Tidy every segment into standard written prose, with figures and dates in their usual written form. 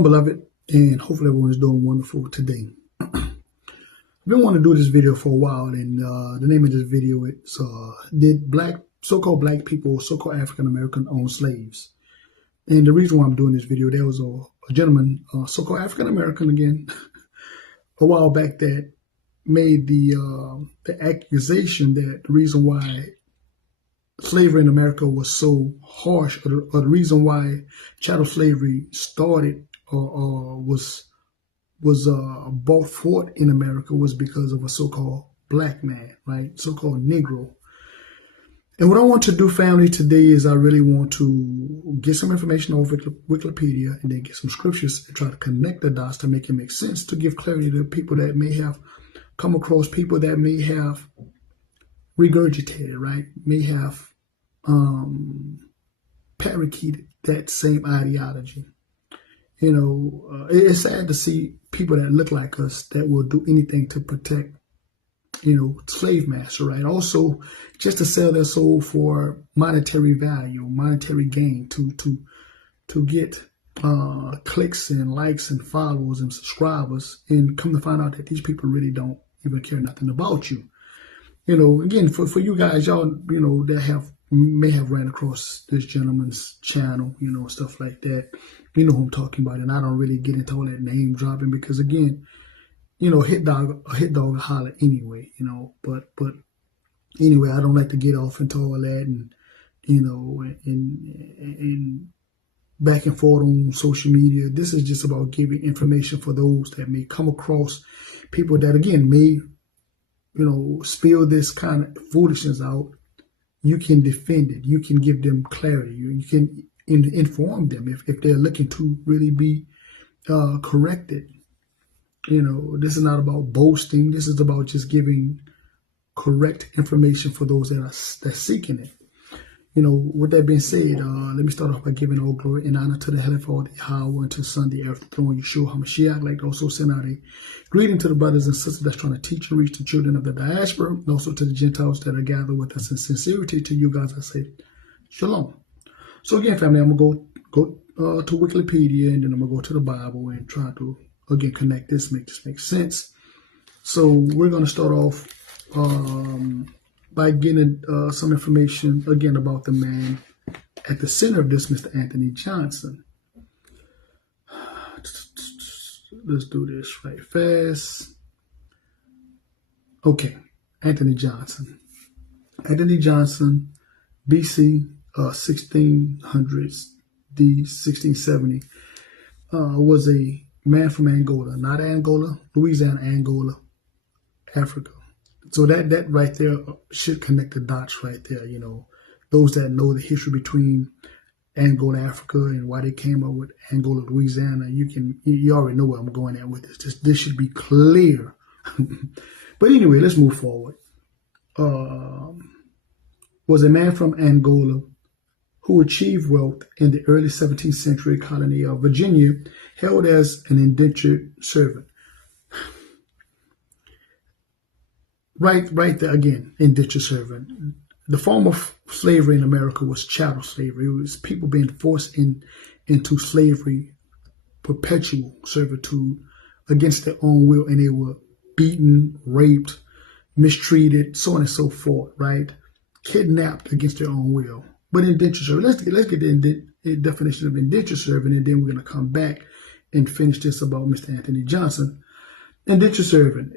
Shalom, beloved, and hopefully everyone is doing wonderful today. I've been wanting to do this video for a while, and the name of this video is did so-called black people, so-called African American own slaves? And the reason why I'm doing this video, there was a gentleman, so-called African American again, a while back that made the accusation that the reason why slavery in America was so harsh, or the reason why chattel slavery started or was brought forth in America was because of a so-called black man, right? So-called Negro. And what I want to do, family, today is I really want to get some information over Wikipedia and then get some scriptures and try to connect the dots to make it make sense, to give clarity to people that may have come across, people that may have regurgitated, right? May have parakeeted that same ideology. You know, it's sad to see people that look like us that will do anything to protect, you know, slave master, right? Also, just to sell their soul for monetary value, monetary gain, to get clicks and likes and followers and subscribers, and come to find out that these people really don't even care nothing about you. You know, again, for you guys, y'all, you know, that may have ran across this gentleman's channel, you know, stuff like that. You know who I'm talking about, and I don't really get into all that name dropping because, again, you know, a hit dog will holler anyway, you know. But anyway, I don't like to get off into all that, and you know, and back and forth on social media. This is just about giving information for those that may come across people that, again, may, you know, spill this kind of foolishness out. You can defend it. You can give them clarity. You can inform them if they're looking to really be corrected. You know, this is not about boasting. This is about just giving correct information for those that are seeking it. You know, with that being said, let me start off by giving all glory and honor to the Heavenly Father, Yahweh, and to Sunday after throne, Yeshua HaMashiach. I'd like to also send out a greeting to the brothers and sisters that's trying to teach and reach the children of the diaspora, and also to the Gentiles that are gathered with us in sincerity. To you guys, I say, Shalom. So again, family, I'm going to go to Wikipedia, and then I'm going to go to the Bible and try to, again, connect this, make this make sense. So we're going to start off by getting some information, again, about the man at the center of this, Mr. Anthony Johnson. Let's do this right fast. Okay, Anthony Johnson. Anthony Johnson, BC, 1600s, D, 1670, was a man from Angola, not Angola, Louisiana, Angola, Africa. So that right there should connect the dots right there. You know, those that know the history between Angola, Africa, and why they came up with Angola, Louisiana, you already know where I'm going at with this. This should be clear. But anyway, let's move forward. Was a man from Angola who achieved wealth in the early 17th century colony of Virginia, held as an indentured servant. Right there again, indentured servant. The form of slavery in America was chattel slavery. It was people being forced into slavery, perpetual servitude against their own will, and they were beaten, raped, mistreated, so on and so forth, right? Kidnapped against their own will. But indentured servant, let's get the definition of indentured servant, and then we're going to come back and finish this about Mr. Anthony Johnson. Indentured servant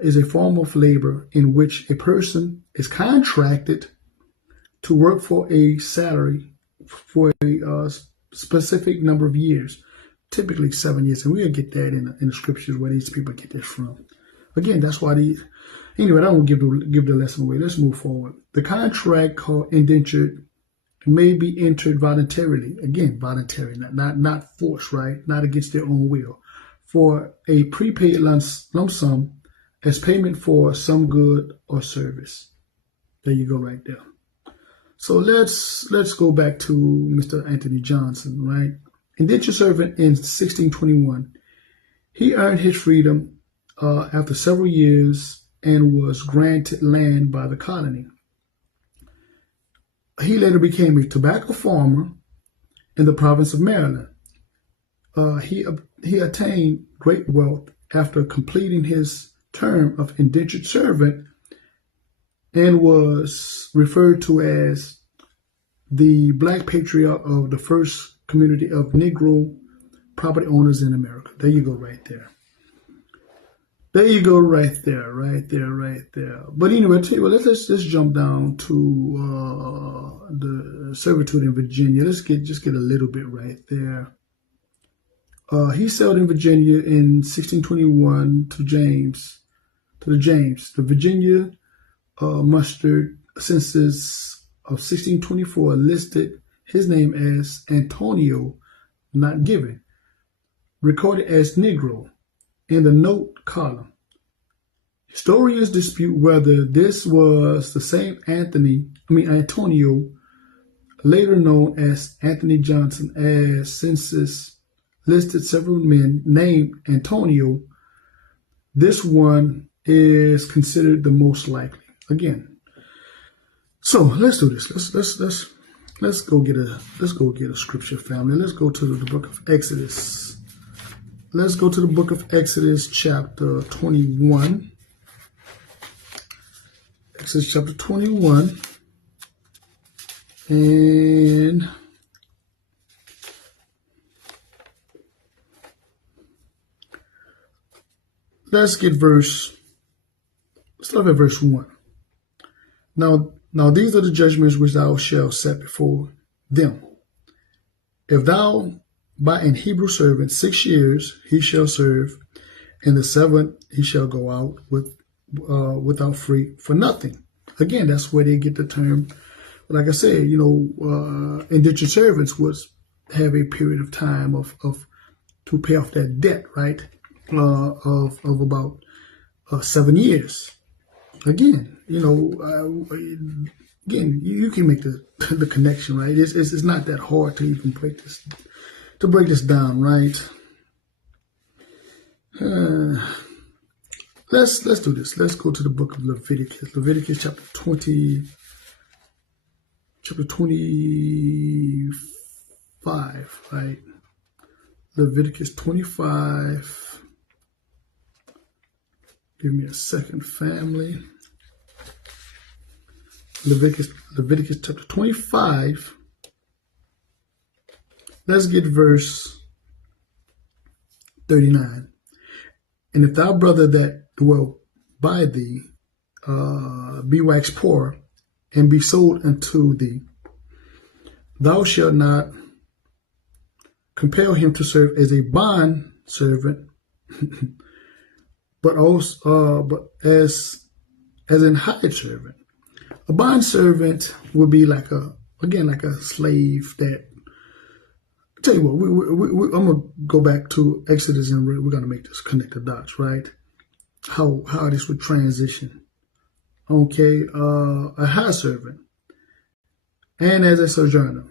is a form of labor in which a person is contracted to work for a salary for a specific number of years, typically 7 years. And we'll get that in the scriptures where these people get this from. Again, that's why anyway, I don't want to give the lesson away. Let's move forward. The contract called indentured may be entered voluntarily. Again, voluntary, not forced, right? Not against their own will, for a prepaid lump sum as payment for some good or service. There you go right there. So let's go back to Mr. Anthony Johnson, right? Indentured servant in 1621. He earned his freedom after several years and was granted land by the colony. He later became a tobacco farmer in the province of Maryland. he attained great wealth after completing his term of indentured servant and was referred to as the Black patriarch of the first community of Negro property owners in America. There you go, right there. There you go, right there, right there, right there. But anyway, I'll tell you what, let's jump down to the servitude in Virginia. Let's just get a little bit right there. He sailed in Virginia in 1621 to the James. The Virginia mustered census of 1624 listed his name as Antonio, not given, recorded as Negro in the note column. Historians dispute whether this was the same Antonio, later known as Anthony Johnson, as census listed several men named Antonio. This one is considered the most likely. Again, so let's do this. Let's go get a scripture, family. Let's go to the book of Exodus. Let's go to the book of Exodus, chapter 21. Exodus chapter 21. And let's start at verse 1. Now these are the judgments which thou shalt set before them. If thou buy an Hebrew servant 6 years, he shall serve, and the 7th he shall go out without free for nothing. Again, that's where they get the term. Like I said, indentured servants have a period of time to pay off that debt, right? Of about 7 years. Again, you can make the connection, right? It's not that hard to even break this down, right? Let's do this. Let's go to the book of Leviticus. Leviticus chapter 25, right? Leviticus 25. Give me a second, family. Leviticus chapter 25. Let's get verse 39. And if thy brother that dwell by thee be waxed poor and be sold unto thee, thou shalt not compel him to serve as a bond servant, but as an hired servant. A bond servant would be like a slave that. I'll tell you what, I'm gonna go back to Exodus and we're gonna make this connect the dots, right? How this would transition. Okay, a hired servant, and as a sojourner,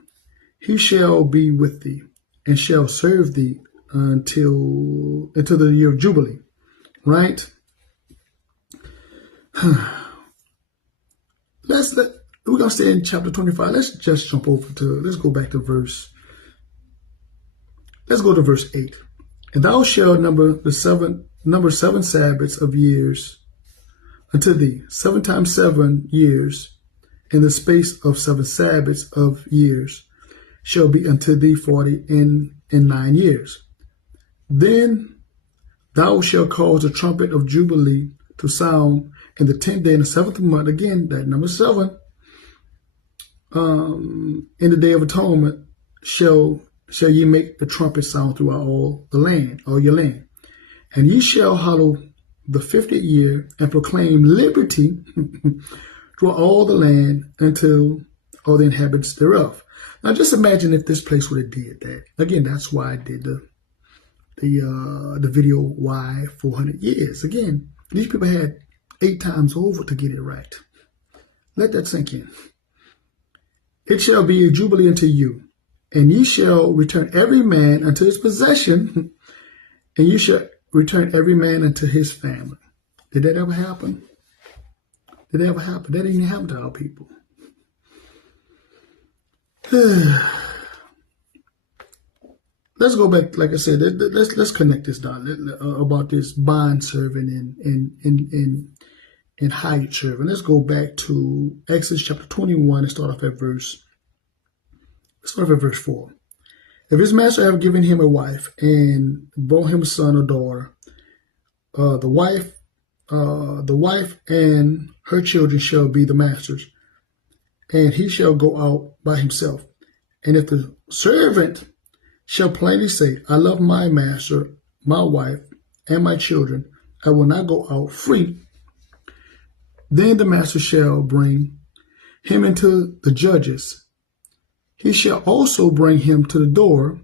he shall be with thee and shall serve thee until the year of Jubilee, right? We're gonna stay in chapter 25. Let's just jump over let's go back to verse. Let's go to verse 8. And thou shalt number 7 Sabbaths of years unto thee, 7 times 7 years, in the space of 7 Sabbaths of years shall be unto thee 40 and 9 years. Then thou shalt cause the trumpet of Jubilee to sound in the 10th day in the 7th month. Again, that number 7. In the day of atonement shall ye make the trumpet sound throughout all your land. And ye shall hallow the 50th year and proclaim liberty throughout all the land until all the inhabitants thereof. Now just imagine if this place would have did that. Again, that's why I did the video, why 400 years. Again, these people had 8 times over to get it right. Let that sink in. It shall be a jubilee unto you, and ye shall return every man unto his possession, and you shall return every man unto his family. Did that ever happen? Did that ever happen? That didn't happen to our people. let's go back. Like I said, let's connect this dot about this bond serving and hired serving. Let's go back to Exodus chapter 21 and start off at verse 4. If his master have given him a wife and brought him a son or daughter, the wife and her children shall be the master's, and he shall go out by himself. And if the servant shall plainly say, I love my master, my wife, and my children, I will not go out free, then the master shall bring him into the judges. He shall also bring him to the door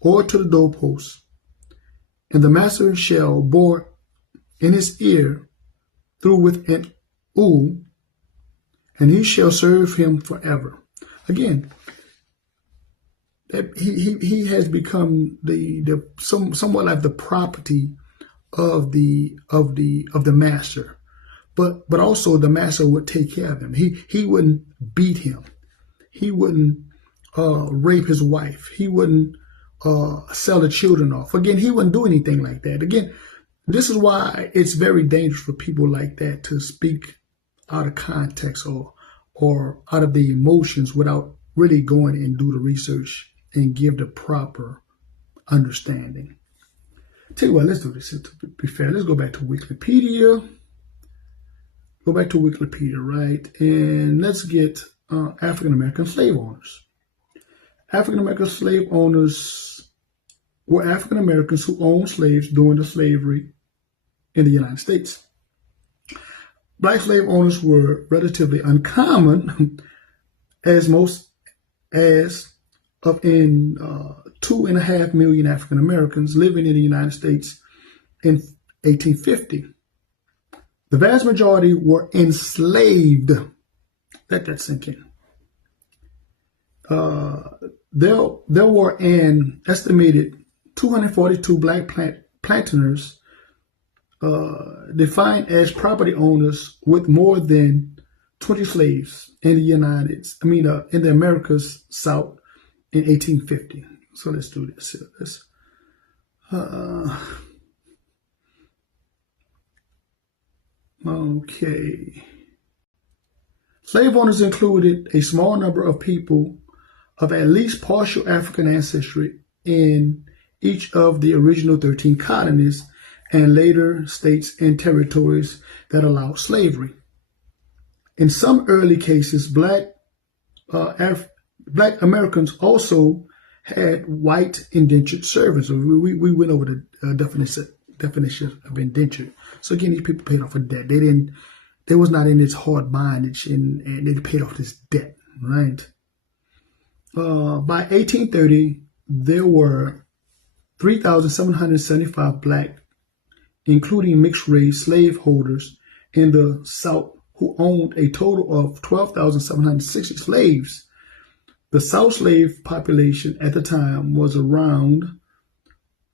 or to the doorpost, and the master shall bore in his ear through with an ool, and he shall serve him forever. Again, he has become somewhat like the property of the master, but also the master would take care of him. He wouldn't beat him. He wouldn't rape his wife. He wouldn't sell the children off. Again, he wouldn't do anything like that. Again, this is why it's very dangerous for people like that to speak out of context or out of the emotions without really going and do the research and give the proper understanding. Tell you what, let's do this to be fair. Let's go back to Wikipedia. Go back to Wikipedia, right? And let's get African-American slave owners. African-American slave owners were African-Americans who owned slaves during the slavery in the United States. Black slave owners were relatively uncommon, as of in 2.5 million African Americans living in the United States in 1850. The vast majority were enslaved. Let that sink in. There were an estimated 242 black planters defined as property owners with more than 20 slaves in the Americas South in 1850. So let's do this. Okay. Slave owners included a small number of people of at least partial African ancestry in each of the original 13 colonies and later states and territories that allowed slavery. In some early cases, Black Americans also had white indentured servants. We went over the definition of indentured. So again, these people paid off a debt. They was not in this hard bondage, and they paid off this debt, right? By 1830, there were 3,775 Black, including mixed race slaveholders in the South, who owned a total of 12,760 slaves. The South slave population at the time was around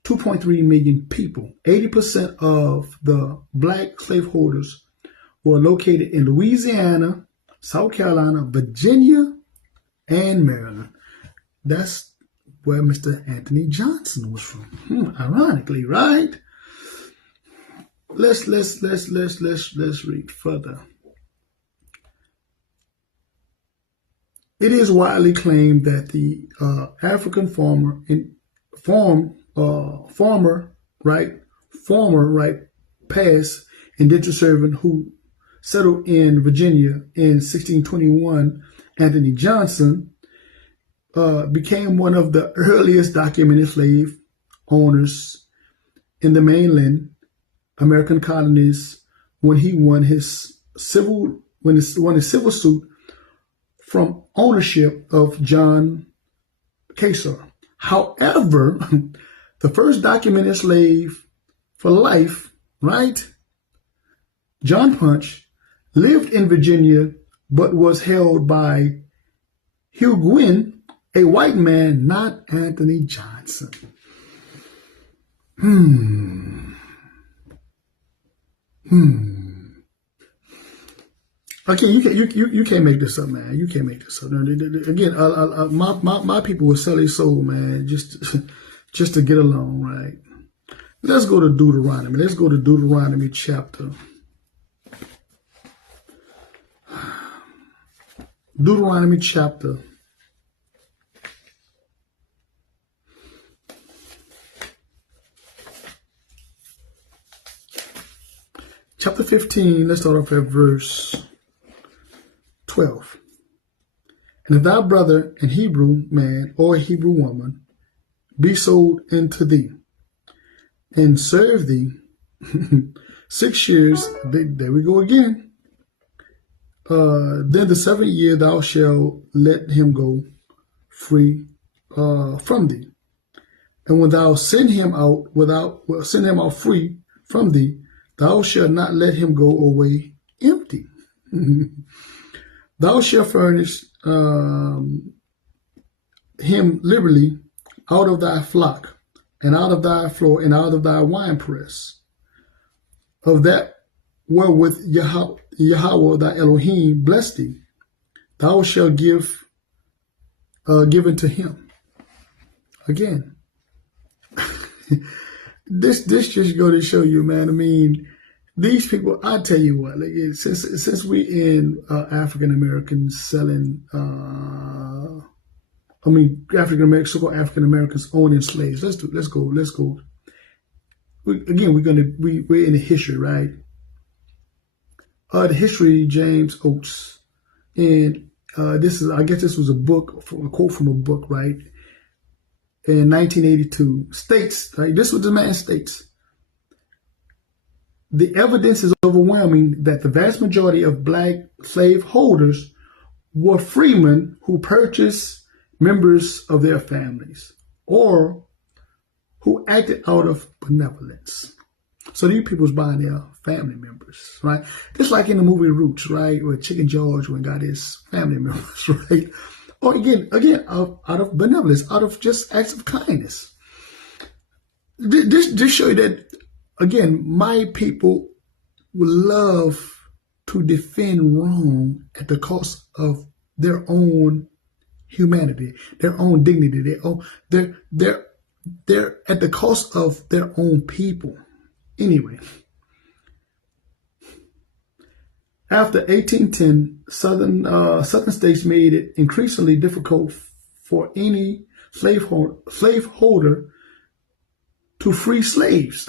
2.3 million people. 80% of the Black slaveholders were located in Louisiana, South Carolina, Virginia, and Maryland. That's where Mr. Anthony Johnson was from. Ironically, right? Let's read further. It is widely claimed that the African former past indentured servant who settled in Virginia in 1621, Anthony Johnson, became one of the earliest documented slave owners in the mainland American colonies when he won his civil suit from ownership of John Yahsara'al. However, the first documented slave for life, right, John Punch, lived in Virginia but was held by Hugh Gwynn, a white man, not Anthony Johnson. Okay, you can't make this up, man. You can't make this up. Again, my people will sell their soul, man, just just to get along, right? Let's go to Deuteronomy. Let's go to Deuteronomy chapter 15. Let's start off at verse 12. And if thy brother, an Hebrew man or a Hebrew woman, be sold into thee, and serve thee 6 years, there we go again. Then the 7th year thou shalt let him go free from thee. And when thou send him out free from thee, thou shalt not let him go away empty. Thou shalt furnish him liberally out of thy flock, and out of thy floor, and out of thy winepress, of that wherewith Yahweh thy Elohim bless thee, thou shalt give unto him. Again, this just go to show you, man. I mean, these people, I tell you what, like, since we in African Americans selling, so-called African Americans owning slaves. Let's go. We're in the history, right? The history, James Oates, and I guess this was a quote from a book, right? In 1982, states, right? This is what the man states. The evidence is overwhelming that the vast majority of black slave holders were freemen who purchased members of their families or who acted out of benevolence. So these people's buying their family members, right? Just like in the movie Roots, right? Where Chicken George went got his family members, right? Or again, out of benevolence, out of just acts of kindness. This show you that, again, my people would love to defend wrong at the cost of their own humanity, their own dignity, they're at the cost of their own people. Anyway, after 1810, southern states made it increasingly difficult for any slaveholder to free slaves.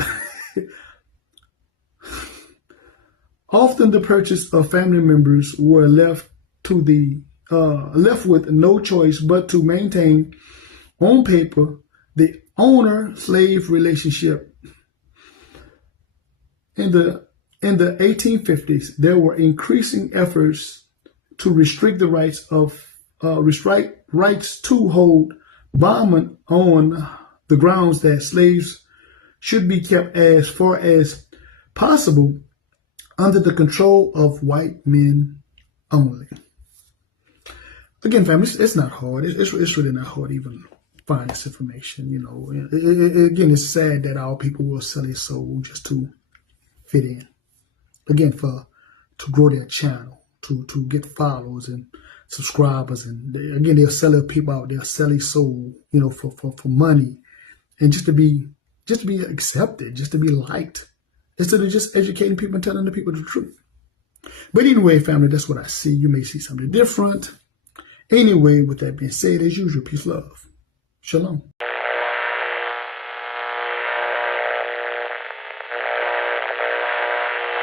Often the purchase of family members were left with no choice but to maintain on paper the owner-slave relationship. In the 1850s, there were increasing efforts to restrict the rights to hold bondmen on the grounds that slaves should be kept as far as possible under the control of white men only. Again, family, it's not hard. It's really not hard to even find this information. You know, again, it's sad that our people will sell their soul just to fit in. Again, to grow their channel, to get followers and subscribers, and again, they'll sell their people out. They'll sell their soul, you know, for money, and just to be accepted, just to be liked, instead of just educating people and telling the people the truth. But anyway, family, that's what I see. You may see something different. Anyway, with that being said, as usual, peace, love. Shalom.